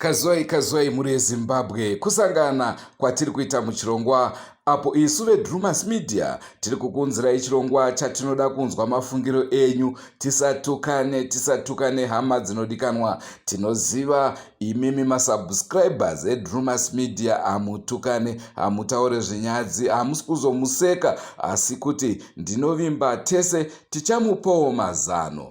Kazoi muri Zimbabwe kusangana kwatiri kuita muchirongwa apo isu veDrumas Media tiri kukunzirai chirongwa chatinoda kunzwa mafungiro enyu. Tisatukane hama dzinodikanwa. Tinoziva imimi masubscribers eDrumas Media hamutukane, hamutaure zvinyadzi, hamusi kuzomuseka, asi kuti ndinovimba tese tichamupawo mazano.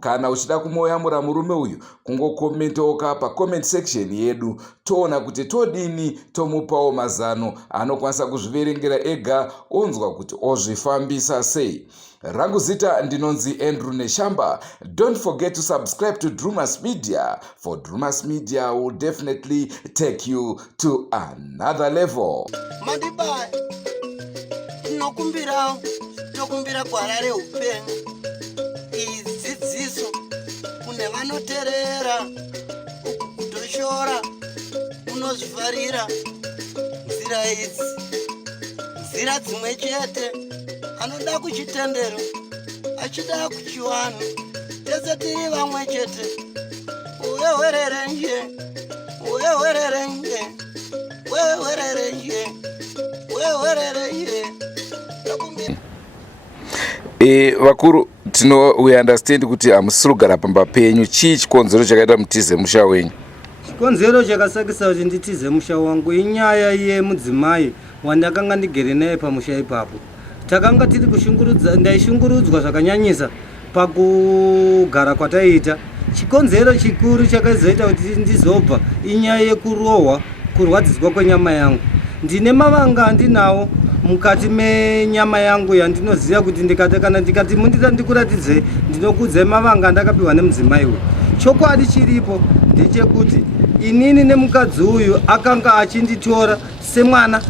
Kana uchida kumoyamura murume uyu, kungokomentoka pacomment section yedu toona kuti todini tomupawo mazano anokwanisa kuzviverengera ega onzwa kuti ozvifambisa sei. Rangu zita ndinonzi Andrew Neshamba. Don't forget to subscribe to Drumas Media, for Drumas Media will definitely take you to another level. Madiba nokumbira kwarare upenyu idzidziso kune vanoterera kutoshora unozvifarira nzira idzi nzira dzimwe chete. Anoda kuchitendero achida kuchiwana tese tiri vamwe chete. Uyewerere nje vakuru we understand kuti hamusiri kugara pamba penyu. Chii chikonzero chakaita mutize musha wenyu? Chikonzero chakasakisa kuti nditize musha wangu inyaya yemudzimai wandakanga ndigere naye pamusha ipapo. Takanga tiri ndaishungurudzwa zvakanyanyisa pakugara kwataita. Chikonzero chikuru chakazoita kuti ndizobva inyaya yekurohwa, kurwadzidzwa kwenyama yangu. Ndine mavanga andinawo mukati menyama yangu yandinoziva kuti ndikati mundita ndikuratidze ndinokudze mavanga andakapiwa nemudzimai uyu. Chokwadi chiripo ndechekuti inini nemukadzi uyu akanga achinditora semwana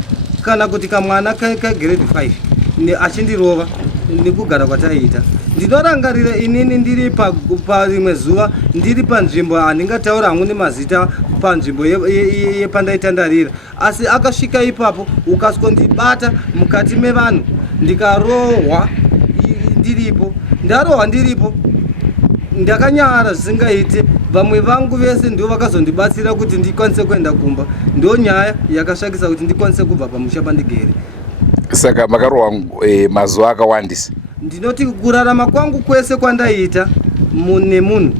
kana kuti kamwana kagrade 5 achindirova nekugara kwataita. Ndinorangarira inini ndiri parimwe zuva ndiri panzvimbo handingataura hangu nemazita panzvimbo yepandaitandarira, asi akasvika ipapo ukasondibata mukati mevanhu ndikarohwa ndiripo. Ndarohwa ndiripo ndakanyara zvisingaite. Vamwe vangu vese ndio vakazondibatsira kuti ndikwanise kuenda kumba. Ndo nyaya yakasvakisa kuti ndikwanise kubva pamusha pandigere. Saka makarohwa mazuva akawandisa? Ndinoti kurarama kwangu kwese kwandaita nemunhu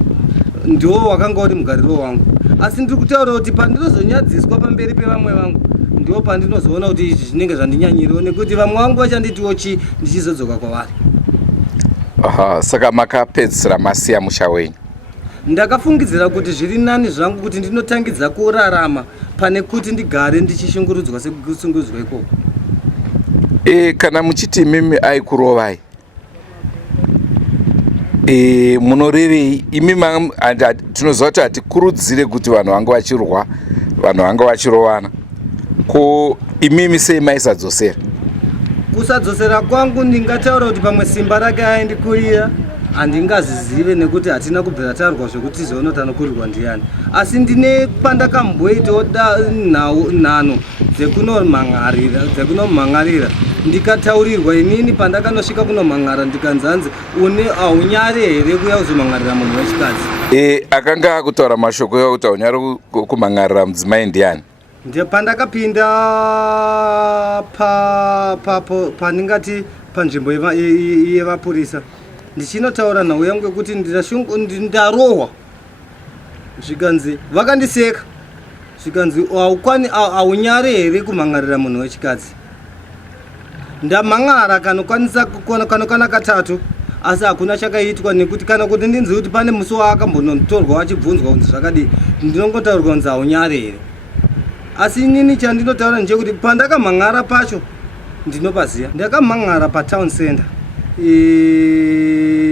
ndio wakanga uri mugariro wangu, asi ndiri kutaura kuti pandinozonyadziswa pamberi pevamwe vangu ndio pandinozoona kuti izvi zvinenge zvandinyanyiriwo, nekuti vamwe vangu vachanditiwo chi ndichizodzoka kwavari. Aha, saka makapedzisira masiya musha wenyu? Ndakafungidzira kuti zviri nani zvangu kuti ndinotangidza kurarama pane kuti ndigare ndichishungurudzwa sekusungurudzwa ikoko. Kana muchiti mimi aikurovai, munorevei imimi? Tinoziva kuti hatikurudzire kuti vanhu vange vachirwa, vanhu vange vachirovana. Ko imimi sei maisadzosera? Kusadzosera kwangu ndingataura kuti pamwe simba rake ayendikurira handingazizive, nekuti hatina kubvira taurwa zvekuti tizoona tanokurirwa ndiani. Asi ndine pandakamboitawo nhano dzekunomhangarira ndikataurirwa inini pandakanosvika kunomhangarira ndikanzanzi une haunyari here kuya kuzomhangarira munhu wechikadzi. Akanga akutaura mashoko ekuti haunyari kumhangarira mudzimai ndiani? Pandakapinda pandingati panzvimbo yevapurisa ndichinotaura nhau yangu yekuti ndarohwa, zvikanzi vakandiseka, zvikanzi haunyari here kumhangarira munhu wechikadzi. Ndamhangara kanokwana katatu, asi hakuna chakaitwa, nekuti kana kuti ndinzi kuti pane musi waakambonotorwa achibvunzwa kunzi zvakadii, ndinongotaurirwa kunzi haunyari here. Asi inini chandinotaura ndechekuti pandakamhangara pacho ndinopaziva. Ndakamhangara patown center,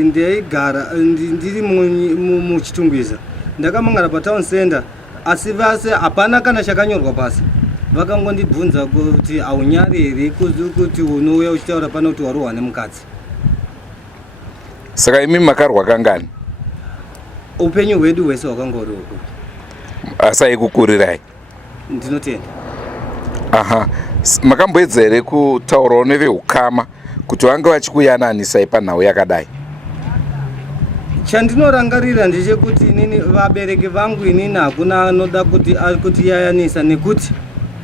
ndaigara ndiri muchitungwiza. Ndakamhangara patown center, asi vase hapana kana chakanyorwa pasi. Vakangondibvunza kuti haunyari here kuti unouya uchitaura pano kuti warohwa nemukadzi. Saka imi makarwa kangani? Upenyu hwedu hwese hwakanga uri huku. Asi aikukurirai? Ndinotenda. Aha, makamboedza here kutaurawo nevehukama kuti vange vachikuyananisai panhau yakadai? Chandinorangarira ndechekuti inini vabereki vangu inini hakuna anoda kuti yayanisa nekuti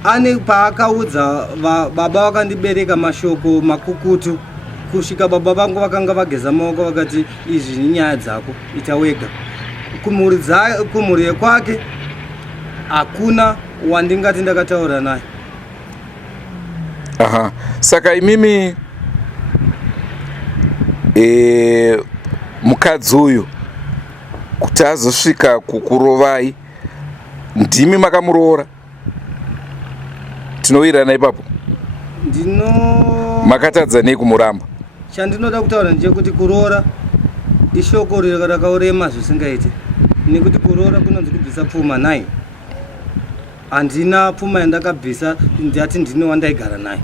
ane paakaudza baba vakandibereka mashoko makukutu kusvika baba vangu vakanga vageza maoko vakati izvi inyaya dzako ita wega. Kumhuri yekwake hakuna wandingati ndakataura naye. Aha, saka imimi mukadzi uyu kuti azosvika kukurovai ndimi makamuroora, tinowirirana ipapo? Makatadza nei kumuramba? Chandinoda kutaura ndechekuti kuroora ishoko rakaurema zvisingaiti, nekuti kuroora kunonzi kubvisa pfuma naye. Handina pfuma yandakabvisa, ndati ndine wandaigara naye.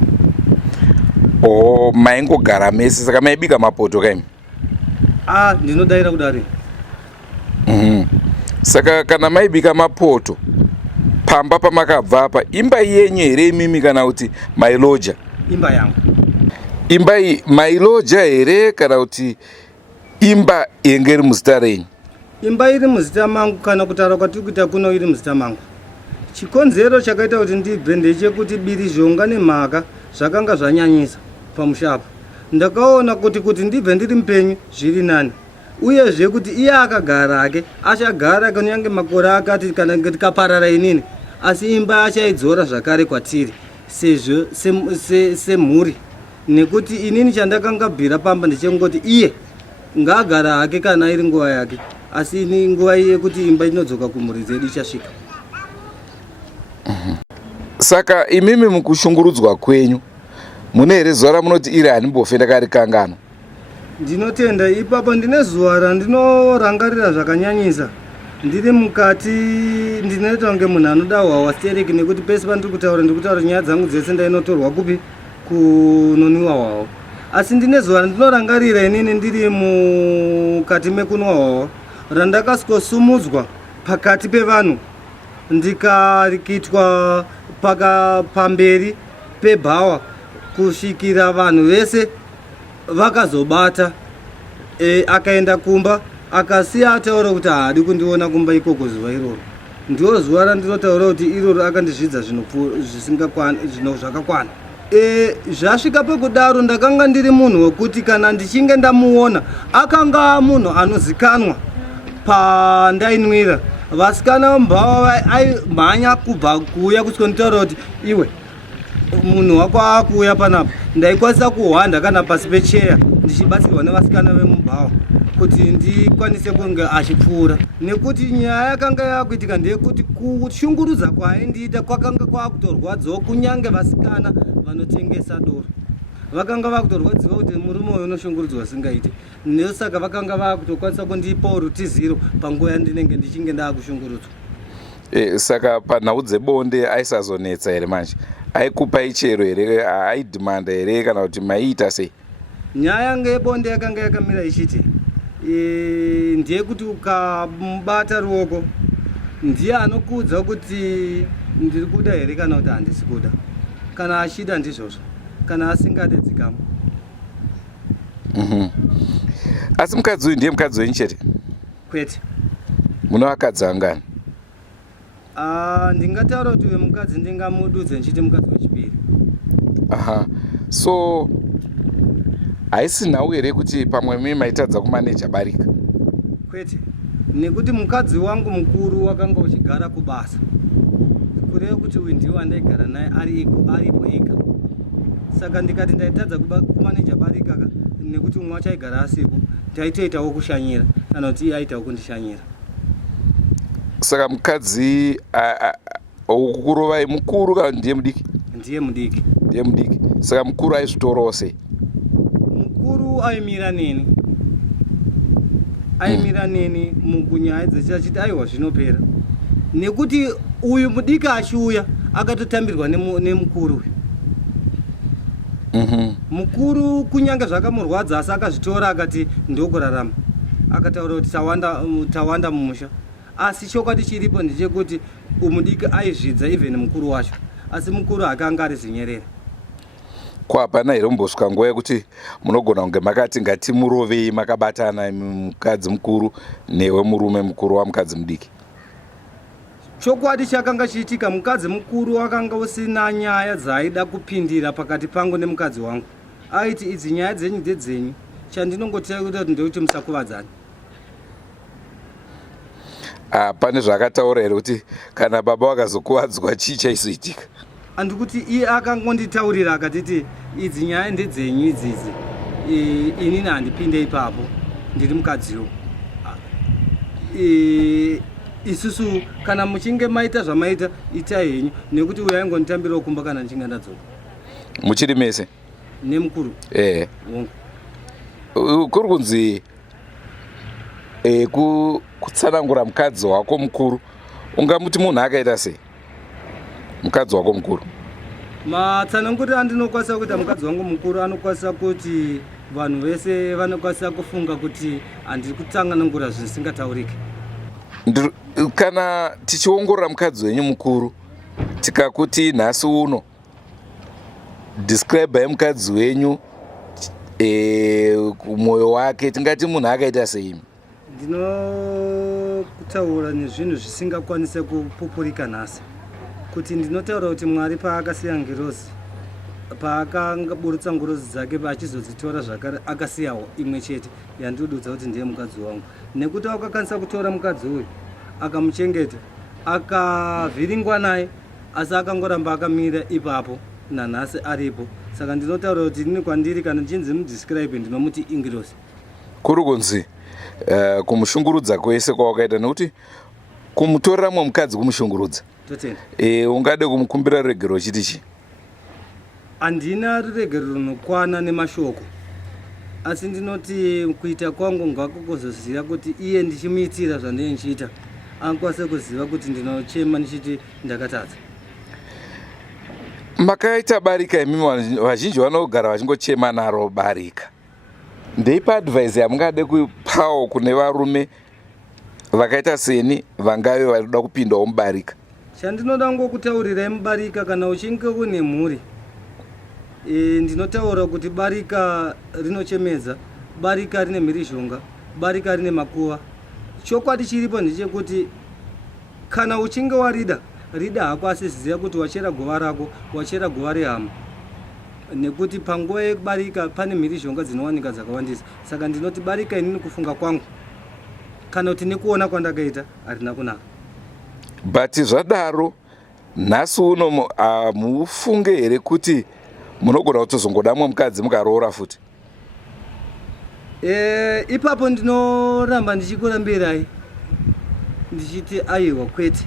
Maingogara mese, saka maibika mapoto kaimi? Ndinodaira kudari. Saka kana maibika mapoto pamba pamakabva apa, imba yenyu here imimi kana kuti mailoja? Imba yangu. Imba iyi mailoja here kana kuti imba yenge iri muzita renyu? Imba iri muzita mangu, kana kutaura kwatiri kuita kuno iri muzita mangu. Chikonzero chakaita kuti ndibve ndechekuti birizhonga nemhaka zvakanga zvanyanyisa pamusha apa. Ndakaona kuti ndibve ndiri mupenyu zviri nani, uyezve kuti iye akagara ake achagara kunyange makore akati kana tikaparara inini, asi imba achaidzora zvakare kwatiri sezvo semhuri, nekuti inini chandakangabvira pamba ndechengoti iye ngaagara hake kana iri nguva yake, asi ini nguva yekuti imba inodzoka kumhuri dzedu ichasvika. Saka imimi mukushungurudzwa kwenyu mune here zuva ramunoti iri handimbofe ndakarikangana? Ndinotenda ipapo ndine zuva randinorangarira zvakanyanyisa ndiri mukati, ndinoita kunge munhu anoda hwawa stereki, nekuti pese pandiri kutaura nyaya dzangu dzese ndainotorwa kupi kunoniwa hwawa. Asi ndine zuva randinorangarira inini ndiri mukati mekunwa hwawa, randakasvosumudzwa pakati pevanhu ndikarikitwa pamberi pebhawa kusvikira vanhu vese vakazobata. Akaenda kumba akasiya ataura kuti haadi kundiona kumba ikoko zuva iroro. Ndiwo zuva randinotaura kuti iroro akandizvidza zvino zvakakwana. Zvasvika pekudaro ndakanga ndiri munhu wekuti kana ndichinge ndamuona akanga munhu anozikanwa pandainwira. Vasikana vembava aimhanya kubva kuuya kuswonitaura kuti iwe munhu wako akuuya panapa. Ndaikwanisa kuhwanda kana pasi pecheya ndichibatsirwa nevasikana vemubhawa kuti ndikwanise kunge achipfuura, nekuti nyaya yakanga yakuitika ndeyekuti kushungurudza kwaaindiita kwakanga kwakutorwadzawo kunyange vasikana vanotengesa doro. Vakanga vakutorwadziwa kuti murume uyu unoshungurudzwa singaiti, nesaka vakanga vakutokwanisa kundipawo rutiziro panguva yandinenge ndichinge ndakushungurudzwa. Saka panhau dzebonde aisazonetsa here manje? Aikupai chero here? Aidhimanda here kana kuti maiita sei? Nyaya yangu yebonde yakanga yakamira ichiti ndeyekuti ukamubata ruoko ndiye anokuudza kuti ndiri kuda here kana kuti handisi kuda, kana achida ndizvozvo, kana asingade dzikamo. Asi mukadzi uyu ndiye mukadzi wenyu chete? Kwete. Muna vakadzi vangani? Ndingataura kuti uyu mukadzi ndingamududze ndichiti mukadzi wechipiri. So haisi nhau here kuti pamwe mimi maitadza kumaneja barika? Kwete, nekuti mukadzi wangu mukuru wakanga uchigara kubasa, kureva kuti uyu ndiye wandaigara naye aripo ega. Saka ndikati ndaitadza kumaneja barika nekuti umwe wacho aigara asipo, taitoitawo kushanyira kana kuti iye aitawo kundishanyira. Saka mukadzi kukurovai mukuru kana ndiye mudiki? Ndiye mudiki. Ndiye mudiki. Saka mukuru aizvitorawo sei? Mukuru aimira neni, aimira neni mukunyaya dzechachiti aiwa zvinopera, nekuti uyu mudiki achiuya akatotambirwa nemukuru uyu. Mukuru kunyange zvakamurwadza asi akazvitora akati ndokurarama, akataura kuti tawanda mumusha. Asi chokwadi chiripo ndechekuti umudiki aizvidza even mukuru wacho, asi mukuru akanga ari zinyerere. Hapana here mumbosvika nguva yekuti munogona kunge makati ngatimurovei makabatana mukadzi mukuru newe murume mukuru wamukadzi mudiki? Chokwadi chakanga chiitika, mukadzi mukuru akanga usina nyaya dzaaida kupindira pakati pangu nemukadzi wangu. Aiti idzi nyaya dzenyu ndedzenyu, chandinongotaura kuti ndekuti musakuvadzana. Pane zvakataura here kuti kana baba wakazokuvadzwa chii chaizoitika? Andikuti iye akangonditaurira akatiti idzi nyaya ndedzenyu idzizi, inini handipinde ipapo, ndiri mukadziwo. Isusu kana muchinge maita zvamaita itai henyu, nekuti uyo aingonditambirawo kumba kana ndichinge ndadzoka. Muchiri mese? Nemukuru. Kuri kunzi kutsanangura mukadzi wako mukuru, ungamuti munhu akaita sei mukadzi wako mukuru? Matsananguriro andinokwanisa kuita mukadzi wangu mukuru anokwanisa kuti vanhu vese vanokwanisa kufunga kuti handiri kutsanangura zvisingataurike. Kana tichiongorora mukadzi wenyu mukuru tikakuti nhasi uno describe mukadzi wenyu mwoyo wake, tingati munhu akaita sei? Ndinokutaura nezvinhu zvisingakwanise kupupurika nhasi, kuti ndinotaura kuti Mwari paakasiya ngirozi, paakaburutsa ngurozi dzake achizodzitora zvakare, akasiyawo imwe chete yandidudza kuti ndiye mukadzi wangu. Nekuti akakwanisa kutora mukadzi uyu akamuchengeta, akavhiringwa naye, asi akangoramba akamira ipapo nanhasi aripo. Saka ndinotaura kuti ini kwandiri kana ndichinzi mudescribe ndinomuti ingirozi. Kuri kunzi kumushungurudza kwese kwawakaita, nekuti kumutorera mwe mukadzi kumushungurudza, ungade kumukumbira ruregero chiti chi? Handina ruregero runokwana nemashoko, asi ndinoti kuita kwangu ngakuzoziva kuti iye ndichimuitira zvandinenge ndichiita angakwanise kuziva kuti ndinochema ndichiti ndakatadza. Makaita barika imimi vazhinji vanogara vachingochema naro barika. Ndeipa advice yamungade kupawo kune varume vakaita seni vangave varikuda kupindawo mubarika? Chandinoda ngokutaurirai mubarika, kana uchinge une mhuri, ndinotaura kuti barika rinochemedza, barika rine mhirizhonga, barika rine makuva. Chokwadi chiripo ndechekuti kana uchinge warida, rida hako asiziva kuti wachera guva rako, wachera guva rehama. Nekuti panguva yekubarika pane mhirizhonga dzinowanika dzakawandisa. Saka ndinoti barika inini kufunga kwangu, kana kuti nekuona kwandakaita harina kunaka. But zvadaro nhasi uno hamufunge here kuti munogona kutozongoda mumwe mukadzi mukaroora futi? Ipapo ndinoramba ndichikurambirai ndichiti aiwa kwete,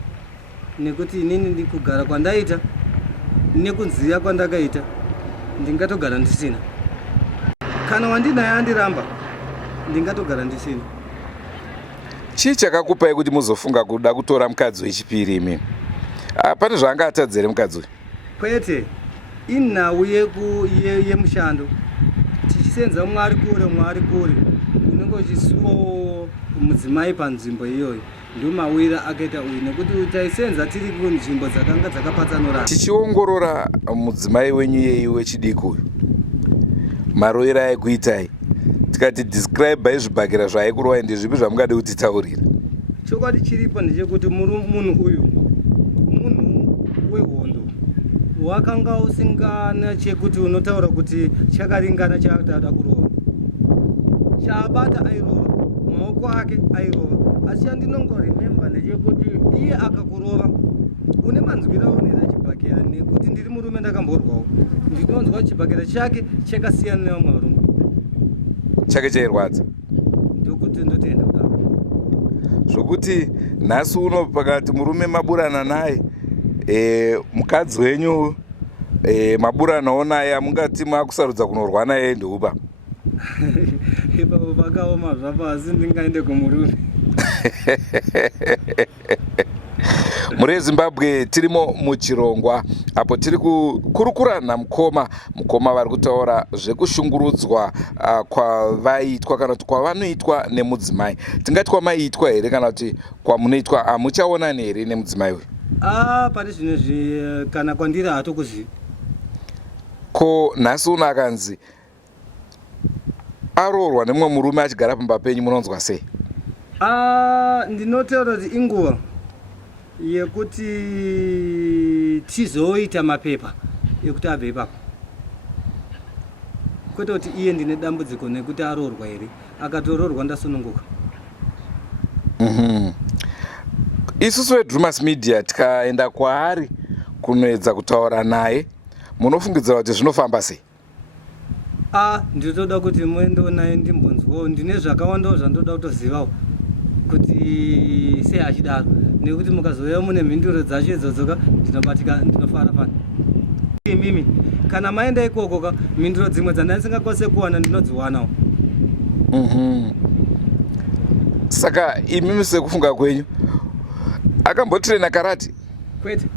nekuti inini ndikugara kwandaita nekunziva kwandakaita ndingatogara ndisina. Kana wandinaye andiramba ndingatogara ndisina. Chii chakakupai kuti muzofunga kuda kutora mukadzi wechipiri imi? Pane zvaangatadza here mukadzi uyu? Kwete, inhau yemushando. Tichisenza Mwari kure unenge uchisuwawo mudzimai panzvimbo iyoyo, ndio mawira akaita uyu, nekuti taisenza tiri kunzvimbo dzakanga dzakapatsanurana. Tichiongorora mudzimai wenyu yeyu wechidiki uyu, maroira aikuitai, tikati describe zvibhakira zvaikurova, ndezvipi zvamungade kutitaurira? Chokwadi chiripo ndechekuti munhu uyu munhu wehondo, wakanga usingana chekuti unotaura kuti chakaringana chaada kurova, chaabata airova, maoko ake airova. Asi chandinongorememba ndechekuti iye akakurova une manzwira auneza chibhakera, nekuti ndiri murume ndakamborwawo, ndinonzwa chibhakera chake chakasiyana nevamwe varume. Chake chairwadza? Ndokuti ndotenda kudaro. Zvokuti nhasi uno pakati murume maburana naye, mukadzi wenyu maburanawo naye, amungati makusarudza kunorwa naye ndeupa? Ipapo pakaoma zvapo, asi ndingaende kumurume. Muri yeZimbabwe tirimo muchirongwa apo tiri kukurukurana mukoma vari kutaura zvekushungurudzwa kwavaitwa kana kuti kwavanoitwa nemudzimai. Tingati kwamaiitwa here kana kuti kwamunoitwa, hamuchaonani here nemudzimai uyu? Pane zvinezvi kana kwandiri hatokuzivi. ko nhasi uno akanzi aroorwa nemumwe murume achigara pamba penyu munonzwa sei? Ndinotaura kuti inguva yekuti tizoita mapepa ekuti abve ipapo, kwete kuti iye ndine dambudziko nekuti aroorwa here. Akatoroorwa ndasununguka. Isusu veDrumas Media tikaenda kwaari kunoedza kutaura naye, munofungidzira kuti zvinofamba sei? Ndinotoda kuti muendewo naye ndimbonzwawo. Ndine zvakawandawo zvandoda kutozivawo kuti sei achidaro, nekuti mukazouya mune mhinduro dzacho idzodzoka ndinobatika, ndinofara fana. Mimi kana maenda ikoko mhinduro dzimwe dzandisingakwanise kuwana ndinodziwanawo. Saka imimi sekufunga kwenyu akambotirena karati? Kwete.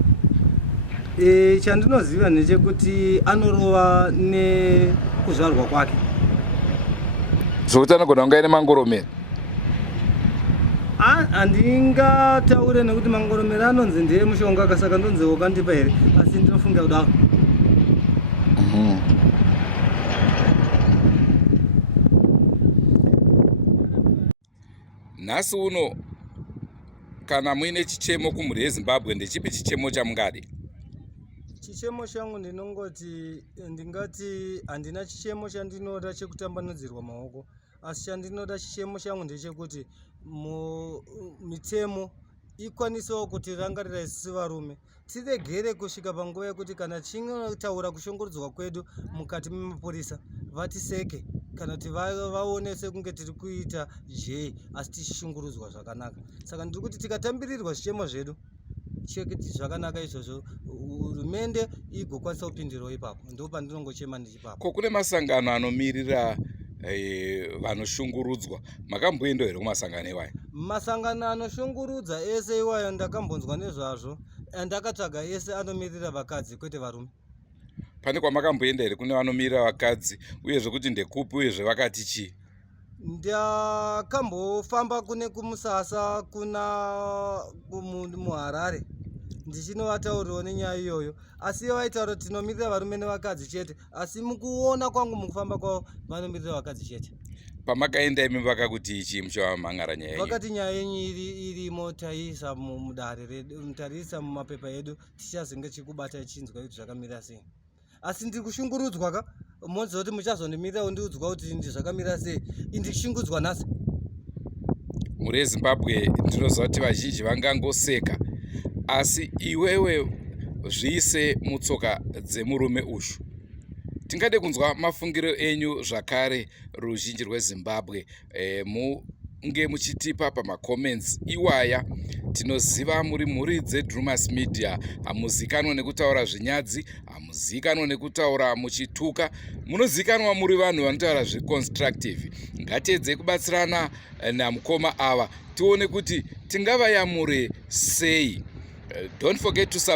Chandinoziva ndechekuti anorova nekuzvarwa kwake. Zvokuti anogona kunga ine mangoromera? Handingataure nekuti mangoromera anonzi ndiye mushonga, saka ndonzi wakandipa here, asi ndinofunga kudaro. Nhasi uno kana muine chichemo kumhuri yeZimbabwe, ndechipi chichemo chamungade? Chichemo changu ndinongoti ndingati handina chichemo chandinoda chekutambanudzirwa maoko, asi chandinoda chichemo changu ndechekuti mitemo ikwanisewo kuti rangarira isusu varume, tiregere kusvika panguva yekuti kana chinotaura kushungurudzwa kwedu mukati memapurisa vatiseke, kana kuti vaone sekunge tiri kuita asi tichishungurudzwa zvakanaka. Saka ndiri kuti tikatambirirwa zvichemo zvedu chekuti zvakanaka izvozvo, hurumende igokwanisa kupindirawo ipapo. Ndo pandinongochema ndichipapo. Ko kune masangano anomirira vanoshungurudzwa, makamboendawo here kumasangano iwayo? Masangano anoshungurudza ese iwayo ndakambonzwa nezvazvo, ndakatsvaga ese anomirira vakadzi kwete varume. Pane kwamakamboenda here kune vanomirira vakadzi, uyezve kuti ndekupi, uyezve vakati chii? Ndakambofamba kune kumusasa kuna muHarare ndichinovataurirawo nenyaya iyoyo, asi vaitaura kuti tinomirira varume nevakadzi chete, asi mukuona kwangu mukufamba kwavo vanomirira vakadzi chete. Pamakaenda imi vakakuti ichi muchavamhangara nyaya yenyu? Vakati nyaya yenyu irimo, taisa mudare redu, tarisa mumapepa edu, tichazenge chikubata chinzwa kuti zvakamira sei. Asi ndiri kushungurudzwa moziva kuti muchazondimirirawo ndiudzwa kuti ndizvakamira sei. Ndishungurudzwa nhasi. Mhuri yeZimbabwe ndinoziva kuti vazhinji vangangoseka, asi iwewe zviise mutsoka dzemurume uyu. Tingade kunzwa mafungiro enyu zvakare, ruzhinji rweZimbabwe. Munge muchitipa pamacomments iwaya. Tinoziva muri mhuri dzeDrumas Media, hamuzikanwa nekutaura zvinyadzi, hamuzikanwa nekutaura muchituka, munozikanwa muri vanhu vanotaura zveconstructive. Ngatiedzei kubatsirana namukoma ava tione kuti tingavayamure sei. Don't forget to subscribe.